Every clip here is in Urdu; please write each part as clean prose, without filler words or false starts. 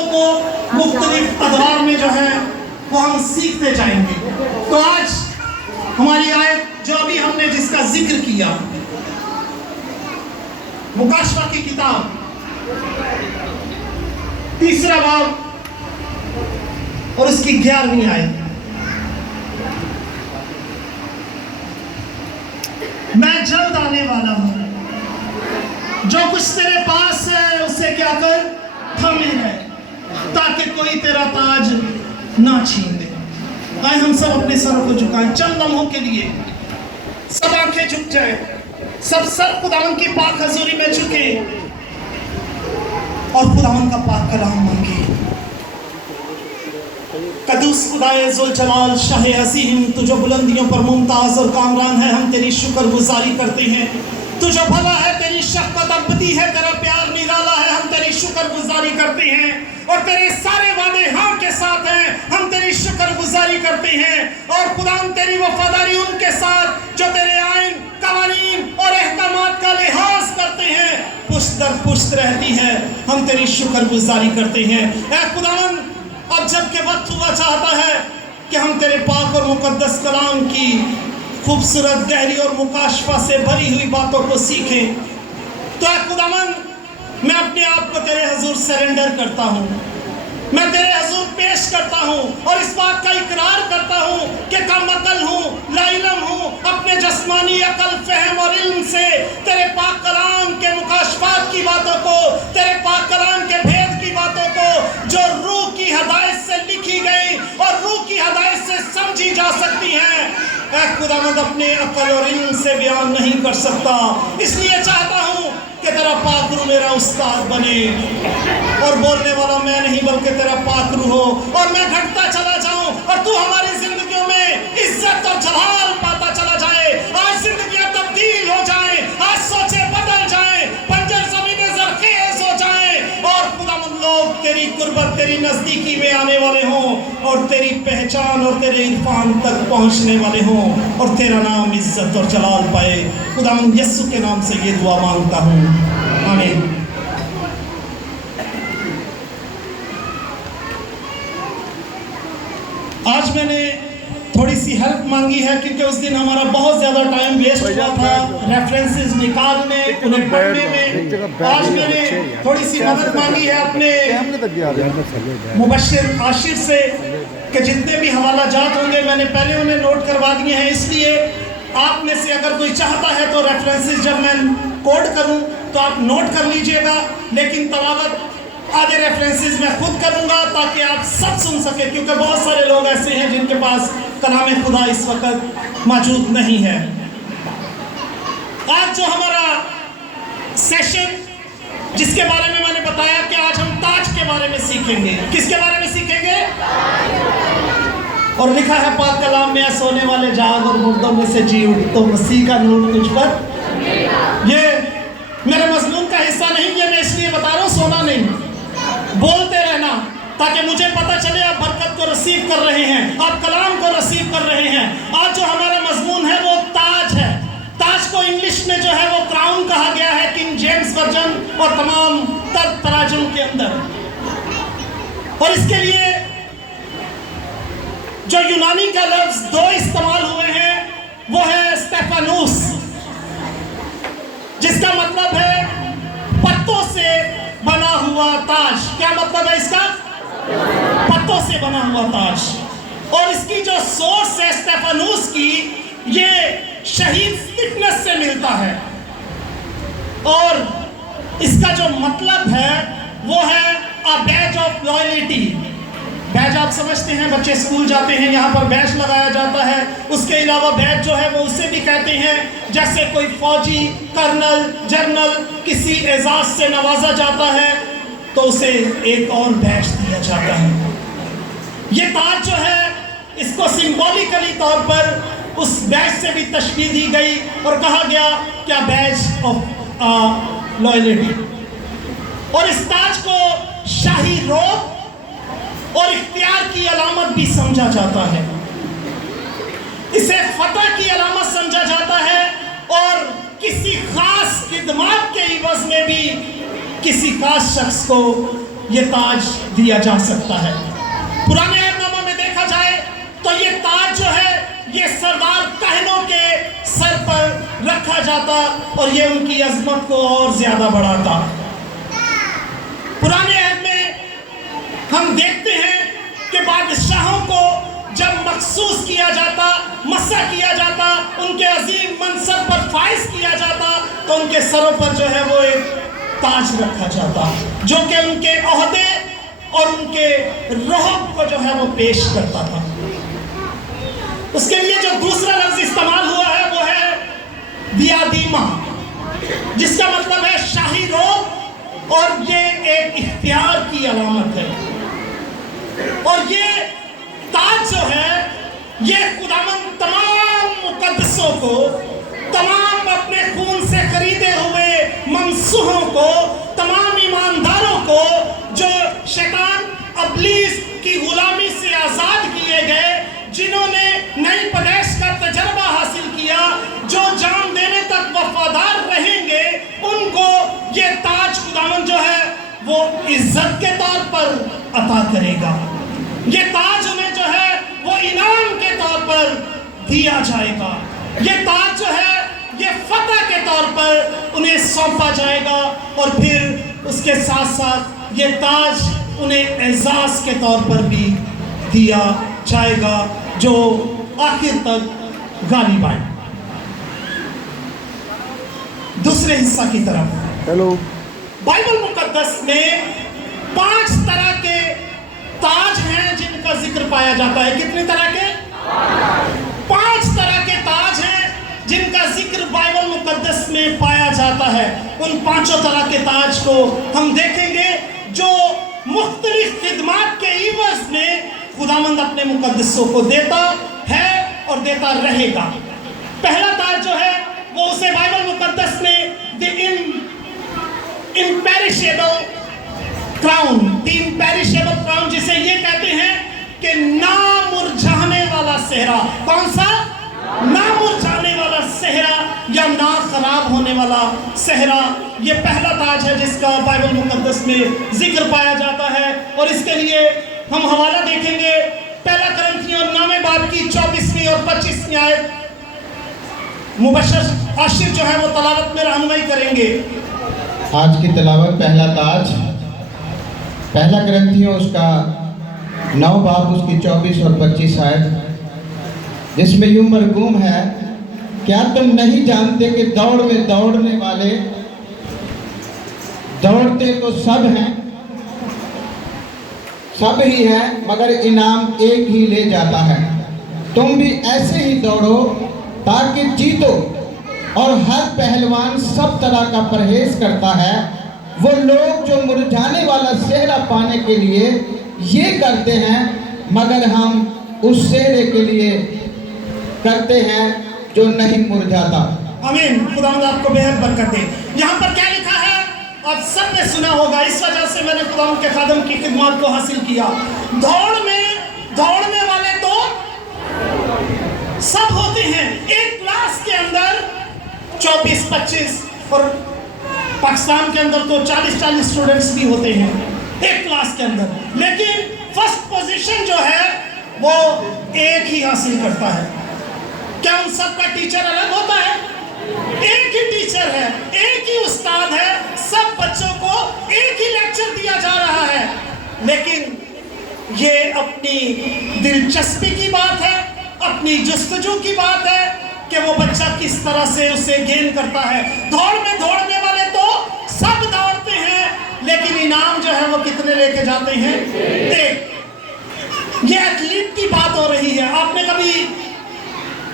باتوں کو مختلف ادوار میں جو ہے وہ ہم سیکھتے جائیں گے. تو آج ہماری آیت جو ابھی ہم نے جس کا ذکر کیا، مکاشفہ کی کتاب 3 باب اور اس کی 11ویں آیت. میں جلد آنے والا ہوں، جو کچھ تیرے پاس ہے اسے کیا کر تھامے رہے، تاکہ کوئی تیرا تاج نہ چھین دے. آئے ہم سب اپنے سروں کو جھکائیں چند لمحوں کے لیے، سب آنکھیں جھک جائیں، سب سر خداوند کی پاک حضوری میں جھکے اور خداوند کا پاک کلام مانگے. قدوس خدائے ذوالجلال شاہ عظیم، تو جو بلندیوں پر ممتاز اور کامران ہے، ہم تیری شکر گزاری کرتے ہیں. تو جو بھلا ہے، تیری شفقت ابدی ہے، تیرا پیار نرالا ہے، ہم تیری شکر گزاری کرتے ہیں. اور تیرے سارے وعدے ہاں کے ساتھ ہیں، ہم تیری شکر گزاری کرتے ہیں. اور خداوند تیری وفاداری ان کے ساتھ جو تیرے آئین، قوانین اور احکامات کا لحاظ کرتے ہیں پشت در پشت رہتی ہے، ہم تیری شکر گزاری کرتے ہیں. اے خداوند، اب جب کہ وقت ہوا چاہتا ہے کہ ہم تیرے پاک اور مقدس کلام کی خوبصورت گہری اور مکاشفہ سے بھری ہوئی باتوں کو سیکھیں، تو اے خداوند میں اپنے آپ کو تیرے حضور سرنڈر کرتا ہوں، میں تیرے حضور پیش کرتا ہوں اور اس بات کا اقرار کرتا ہوں کہ کم عقل ہوں، لا علم ہوں، اپنے جسمانی عقل، فہم اور علم سے تیرے پاک کلام کے مکاشفات کی باتوں کو، تیرے پاک کلام کے بھید کی باتوں کو جو روح کی ہدایت سے لکھی گئی اور روح کی ہدایت سے سمجھی جا سکتی ہیں، اے خداوند اپنے عقل اور علم سے بیان نہیں کر سکتا. اس لیے چاہتا ہوں کہ تیرا پاک روح میرا استاد بنے اور بولنے والا میں نہیں بلکہ تیرا پاک روح ہو، اور میں گھٹتا چلا جاؤں اور تو ہماری زندگیوں میں عزت اور جلال پاتا چلا جائے. آج زندگیاں تبدیل ہو جائیں، آج سوچیں بدل جائیں، بنجر زمینیں زرخیز ہو جائیں، اور خداوند لوگ تیری قربت، تیری نزدیکی میں آنے والے ہوں اور تیری پہچان اور تیرے عرفان تک پہنچنے والے ہوں اور تیرا نام عزت اور جلال پائے. خداوند یسوع کے نام سے یہ دعا مانگتا ہوں، آمین. آج میں نے تھوڑی سی ہیلپ مانگی ہے کیونکہ اس دن ہمارا بہت زیادہ ٹائم ویسٹ ہوا تھا ریفرنسز نکالنے، انہیں پڑھنے میں. آج میں نے تھوڑی سی مدد مانگی ہے اپنے مبشر عاشر سے کہ جتنے بھی حوالہ جات ہوں گے میں نے پہلے انہیں نوٹ کروا دیے ہیں. اس لیے آپ میں سے اگر کوئی چاہتا ہے تو ریفرنسز جب میں کوڈ کروں تو آپ نوٹ کر لیجئے گا، لیکن تلاوت آدھے ریفرنسز میں خود کروں گا تاکہ آپ سب سن سکیں، کیونکہ بہت سارے لوگ ایسے ہیں جن کے پاس کلام خدا اس وقت موجود نہیں ہے. آج جو ہمارا سیشن جس کے بارے میں نے بتایا کہ آج ہم تاج کے بارے میں سیکھیں گے. کس کے بارے میں سیکھیں گے؟ اور لکھا ہے پاک کلام میں، سونے والے جاگ اور مردوں میں سے جی اٹھ تو مسیح کا نور تجھ پر. یہ میرے مضمون کا حصہ نہیں، یہ میں اس لیے بتا رہا ہوں، سونا نہیں، بولتے رہنا تاکہ مجھے پتہ چلے آپ برکت کو رسیو کر رہے ہیں، آپ کلام کو رسیو کر رہے ہیں. آج جو ہمارا مضمون ہے وہ تاج ہے. تاج کو انگلش میں جو ہے وہ کراؤن کہا گیا ہے، کنگ جیمز ورژن اور تمام تر تراجم کے اندر. اور اس کے لیے جو یونانی کا لفظ 2 استعمال ہوئے ہیں وہ ہے اسٹیفانوس، جس کا مطلب ہے پتوں سے بنا ہوا تاج. کیا مطلب ہے اس کا؟ پتوں سے بنا ہوا تاج. اور اس کی جو سورس ہے اسٹیفانوس کی، یہ شہید اسٹیفنس سے ملتا ہے، اور اس کا جو مطلب ہے وہ ہے a badge of loyalty. بیج آپ سمجھتے ہیں، بچے اسکول جاتے ہیں یہاں پر بیج لگایا جاتا ہے. اس کے علاوہ بیج جو ہے وہ اسے بھی کہتے ہیں جیسے کوئی فوجی، کرنل، جنرل کسی اعزاز سے نوازا جاتا ہے تو اسے ایک اور بیج دیا جاتا ہے. یہ تاج جو ہے اس کو سمبولیکلی طور پر اس بیج سے بھی تشبیہ دی گئی اور کہا گیا کیا بیج آف لائلٹی. اور اس تاج کو شاہی روب اور اختیار کی علامت بھی سمجھا جاتا ہے. اسے فتح کی علامت سمجھا جاتا ہے اور کسی خاص خدمات کے عوض میں بھی کسی خاص شخص کو یہ تاج دیا جا سکتا ہے۔ پرانے عہد نامہ میں دیکھا جائے تو یہ تاج جو ہے یہ سردار کہنوں کے سر پر رکھا جاتا اور یہ ان کی عظمت کو اور زیادہ بڑھاتا۔ پرانے عہد میں ہم دیکھتے ہیں کہ بادشاہوں کو جب مخصوص کیا جاتا، مسح کیا جاتا، ان کے عظیم منصب پر فائز کیا جاتا تو ان کے سروں پر جو ہے وہ ایک تاج رکھا جاتا جو کہ ان کے عہدے اور ان کے رعب کو جو ہے وہ پیش کرتا تھا۔ اس کے لیے جو دوسرا لفظ استعمال ہوا ہے وہ ہے دیادیما، جس کا مطلب ہے شاہی رعب، اور یہ ایک اختیار کی علامت ہے۔ اور یہ تاج جو ہے یہ خداوند تمام مقدسوں کو، تمام اپنے خون سے خریدے ہوئے ممسوحوں کو، تمام ایمانداروں کو جو شیطان ابلیس کی غلامی سے آزاد کیے گئے، جنہوں نے نئی پیدائش کا تجربہ حاصل کیا، جو جان دینے تک وفادار رہیں گے، ان کو یہ تاج خداوند جو ہے وہ عزت کے طور پر عطا کرے گا۔ یہ تاج انہیں جو ہے وہ انعام کے طور پر دیا جائے گا۔ یہ تاج جو ہے یہ فتح کے طور پر انہیں سونپا جائے گا، اور پھر اس کے ساتھ ساتھ یہ تاج انہیں اعزاز کے طور پر بھی دیا جائے گا جو آخر تک غالب آئے۔ دوسرے حصہ کی طرف بائبل مقدس میں 5 طرح کے تاج ہیں جن کا ذکر پایا جاتا ہے۔ کتنی طرح کے؟ 5 طرح کے تاج ہیں جن کا ذکر بائبل مقدس میں پایا جاتا ہے۔ ان 5 طرح کے تاج کو ہم دیکھیں گے جو مختلف خدمات کے عوض میں خداوند اپنے مقدسوں کو دیتا ہے اور دیتا رہے گا۔ پہلا تاج جو ہے وہ اسے بائبل مقدس میں imperishable crown جسے یہ کہتے ہیں کہ نہ مرجھانے والا صحرا۔ کون سا؟ نہ مرجھانے والا صحرا یا نہ خراب ہونے والا صحرا۔ یہ پہلا تاج ہے جس کا بائبل مقدس میں ذکر پایا جاتا ہے، اور اس کے لیے ہم حوالہ دیکھیں گے پہلا کرنتھیوں 9 باب کی 24ویں اور 25ویں آیت۔ مبشر عاشر جو ہے وہ تلاوت میں رہنمائی کریں گے۔ آج کی تلاوت پہلا تاج، پہلا کرنتھیوں اس کا 9 باب اس کی 24 اور 25 آیت، جس میں یوں مرغوم ہے، کیا تم نہیں جانتے کہ دوڑ میں دوڑنے والے دوڑتے تو سب ہیں، سب ہی ہیں، مگر انعام ایک ہی لے جاتا ہے۔ تم بھی ایسے ہی دوڑو تاکہ جیتو۔ اور ہر پہلوان سب طرح کا پرہیز کرتا ہے۔ وہ لوگ جو مرجھانے والا صحرا پانے کے لیے یہ کرتے ہیں، مگر ہم اس صحرے کے لیے کرتے ہیں جو نہیں مرجھاتا۔ آمین۔ خداوند آپ کو بہت برکت دے۔ یہاں پر کیا لکھا ہے آپ سب نے سنا ہوگا، اس وجہ سے میں نے خداوند کے خادم کی خدمات کو حاصل کیا۔ دوڑنے والے تو سب ہوتے ہیں۔ ایک کلاس کے اندر 24-25 اور پاکستان کے اندر تو 40 اسٹوڈنٹس بھی ہوتے ہیں ایک کلاس کے اندر، لیکن فرسٹ پوزیشن جو ہے وہ ایک ہی حاصل کرتا ہے۔ کیا ان سب کا ٹیچر الگ ہوتا ہے؟ ایک ہی ٹیچر ہے، ایک ہی استاد ہے، سب بچوں کو ایک ہی لیکچر دیا جا رہا ہے، لیکن یہ اپنی دلچسپی کی بات ہے، اپنی جستجو کی بات ہے کہ وہ بچہ کس طرح سے اسے گین کرتا ہے۔ دوڑ میں دوڑنے والے تو سب دوڑتے ہیں، لیکن انعام جو ہے وہ کتنے لے کے جاتے ہیں؟ ایک۔ یہ ایتھلیٹ کی بات ہو رہی ہے۔ آپ نے کبھی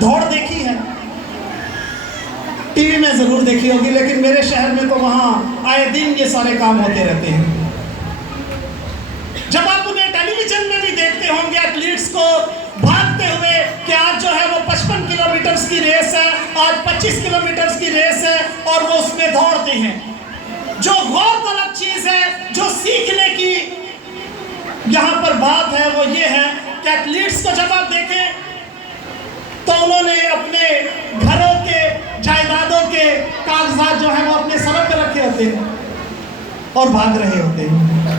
دوڑ دیکھی ہے؟ ٹی وی میں ضرور دیکھی ہوگی، لیکن میرے شہر میں تو وہاں آئے دن یہ سارے کام ہوتے رہتے ہیں۔ جب آپ انہیں ٹیلی ویژن میں بھی دیکھتے ہوں گے ایتھلیٹس کو بھاگتے ہوئے کہ آج جو ہے وہ 55 کلومیٹرز کی ریس ہے، آج 25 کلومیٹرز کی ریس ہے، اور وہ اس میں دوڑتے ہیں۔ جو غور طلب چیز ہے، جو سیکھنے کی یہاں پر بات ہے، وہ یہ ہے کہ ایتھلیٹس کو جب آپ دیکھیں تو انہوں نے اپنے گھروں کے، جائیدادوں کے کاغذات جو ہیں وہ اپنے سروں پہ رکھے ہوتے ہیں اور بھاگ رہے ہوتے ہیں۔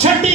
6